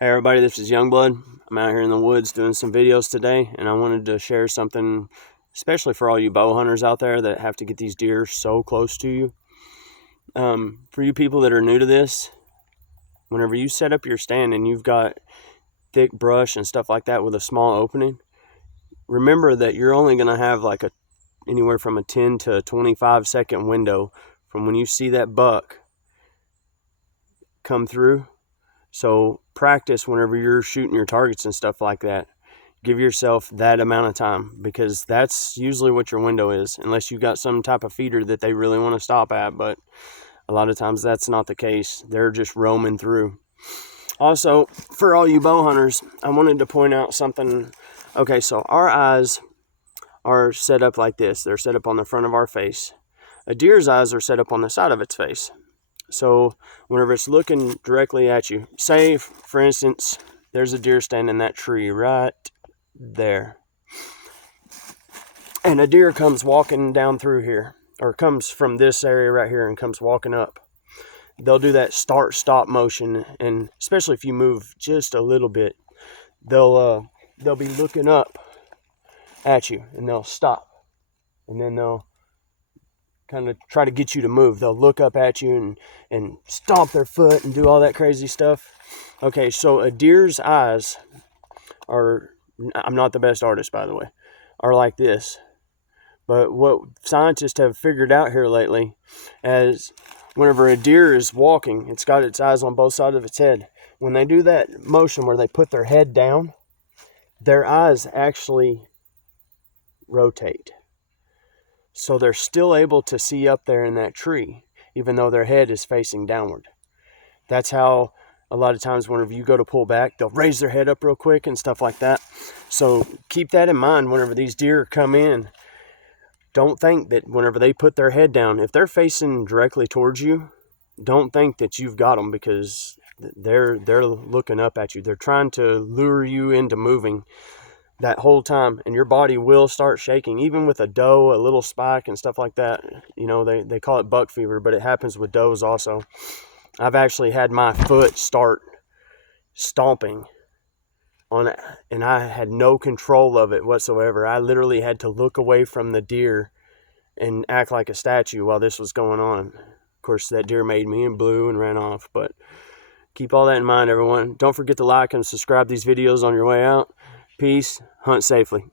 Hey everybody, this is Youngblood. I'm out here in the woods doing some videos today, and I wanted to share something, especially for all you bow hunters out there that have to get these deer so close to you. For you people that are new to this, whenever you set up your stand and you've got thick brush and stuff like that with a small opening, remember that you're only going to have like anywhere from a 10 to 25 second window from when you see that buck come through. So practice whenever you're shooting your targets and stuff like that. Give yourself that amount of time, because that's usually what your window is, unless you got some type of feeder that they really want to stop at. But a lot of times that's not the case. They're just roaming through. Also, for all you bow hunters, I wanted to point out something. Okay, so our eyes are set up like this. They're set up on the front of our face. A deer's eyes are set up on the side of its face. So whenever it's looking directly at you, say for instance, there's a deer standing in that tree right there, and a deer comes walking down through here, or comes from this area right here and comes walking up. They'll do that start-stop motion, and especially if you move just a little bit, they'll be looking up at you, and they'll stop, and then they'll kind of try to get you to move. They'll look up at you and stomp their foot and do all that crazy stuff. Okay, so a deer's eyes are, I'm not the best artist by the way, are like this. But what scientists have figured out here lately is whenever a deer is walking, it's got its eyes on both sides of its head. When they do that motion where they put their head down, their eyes actually rotate. So they're still able to see up there in that tree, even though their head is facing downward. That's how a lot of times whenever you go to pull back, they'll raise their head up real quick and stuff like that. So keep that in mind whenever these deer come in. Don't think that whenever they put their head down, if they're facing directly towards you, don't think that you've got them, because they're looking up at you. They're trying to lure you into moving that whole time, and your body will start shaking. Even with a doe, a little spike and stuff like that, you know, they call it buck fever, but it happens with does also. I've actually had my foot start stomping on it, and I had no control of it whatsoever. I literally had to look away from the deer and act like a statue while this was going on. Of course, that deer made me and blew and ran off. But keep all that in mind, everyone. Don't forget to like and subscribe these videos on your way out. Peace. Hunt safely.